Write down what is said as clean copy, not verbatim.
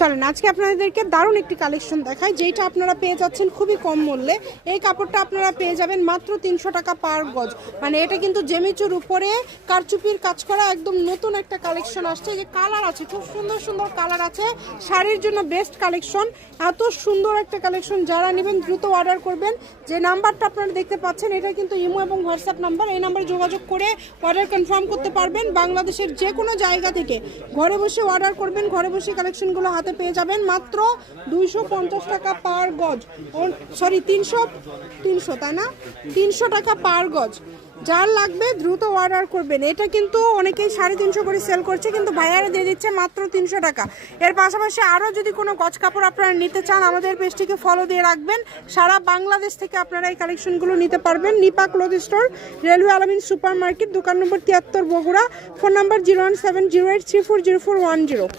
চলেন আজকে আপনাদেরকে দারুণ একটি কালেকশন দেখাই, যেটা আপনারা পেয়ে যাচ্ছেন খুবই কম মূল্যে। এই কাপড়টা আপনারা পেয়ে যাবেন মাত্র 300 টাকা পার গজ। মানে এটা কিন্তু জেমিচুর উপরে কারচুপির কাজ করা একদম নতুন একটা কালেকশন আসছে। যে কালার আছে, খুব সুন্দর সুন্দর কালার আছে, শাড়ির জন্য বেস্ট কালেকশন। এত সুন্দর একটা কালেকশন, যারা নেবেন দ্রুত অর্ডার করবেন। যে নাম্বারটা আপনারা দেখতে পাচ্ছেন এটা কিন্তু ইমো এবং হোয়াটসঅ্যাপ নাম্বার, এই নাম্বারে যোগাযোগ করে অর্ডার কনফার্ম করতে পারবেন। বাংলাদেশের যে কোনো জায়গা থেকে ঘরে বসে অর্ডার করবেন, ঘরে বসে কালেকশনগুলো হাতে পেয়ে যাবেন মাত্র 250 টাকা পার গজ। সরি 300 তাই না, 300 টাকা পার গজ। যার লাগবে দ্রুত অর্ডার করবেন। এটা কিন্তু অনেকেই 350 করে সেল করছে, কিন্তু ভাইয়ারা দিয়ে দিচ্ছে মাত্র 300 টাকা। এর পাশাপাশি আরও যদি কোনো গজ কাপড় আপনারা নিতে চান, আমাদের পেজটিকে ফলো দিয়ে রাখবেন। সারা বাংলাদেশ থেকে আপনারা এই কালেকশনগুলো নিতে পারবেন। নিপা ক্লথ স্টোর, রেলওয়ে আলামিন সুপার মার্কেট, দোকান নম্বর 73, বগুড়া। Phone number 01708340410।